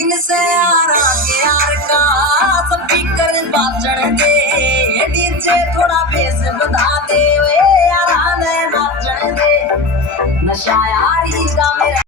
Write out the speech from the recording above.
इनसे आरा के यार का स्पीकर बाजण दे डीजे थोड़ा बेस बता दे वे यारा ने नाचण दे नशा यारी का मेरा